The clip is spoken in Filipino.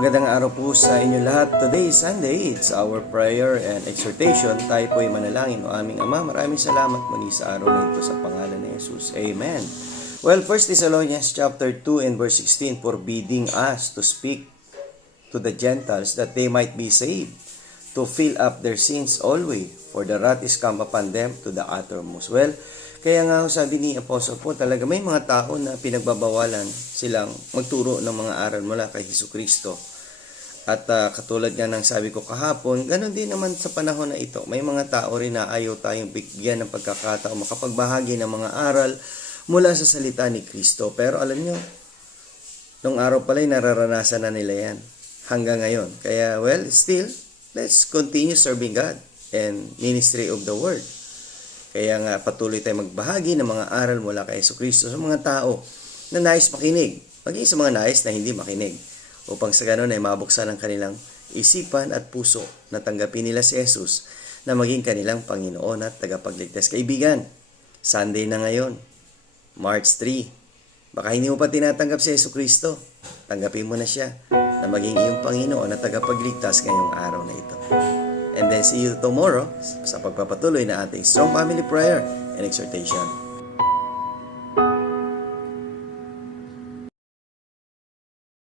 Magandang araw po sa inyo lahat. Today is Sunday. It's our prayer and exhortation. Tayo po ay manalangin. O aming Ama, maraming salamat muli sa araw na ito sa pangalan ni Jesus. Amen. Well, 1 Thessalonians chapter 2 and verse 16, forbidding us to speak to the Gentiles that they might be saved, to fill up their sins always, for the wrath is come upon them to the uttermost. Well, kaya nga sabi ni Apostle Paul, talaga may mga tao na pinagbabawalan silang magturo ng mga aral mula kay Jesucristo. At katulad nga ng sabi ko kahapon, ganoon din naman sa panahon na ito. May mga tao rin na ayaw tayong bigyan ng pagkakataon makapagbahagi ng mga aral mula sa salita ni Kristo. Pero alam nyo, nung araw pala nararanasan na nila yan hanggang ngayon. Kaya well, still, let's continue serving God and ministry of the Word. Kaya nga patuloy tayong magbahagi ng mga aral mula kay Jesucristo sa mga tao na nais makinig, maging sa mga nais na hindi makinig, upang sa ganon ay mabuksan ang kanilang isipan at puso na tanggapin nila si Jesus na maging kanilang Panginoon at tagapagligtas. Kaibigan, Sunday na ngayon, March 3. Baka hindi mo pa tinatanggap si Jesucristo, tanggapin mo na siya na maging iyong Panginoon at tagapagligtas ngayong araw na ito. And then see you tomorrow sa pagpapatuloy na ating strong family prayer and exhortation.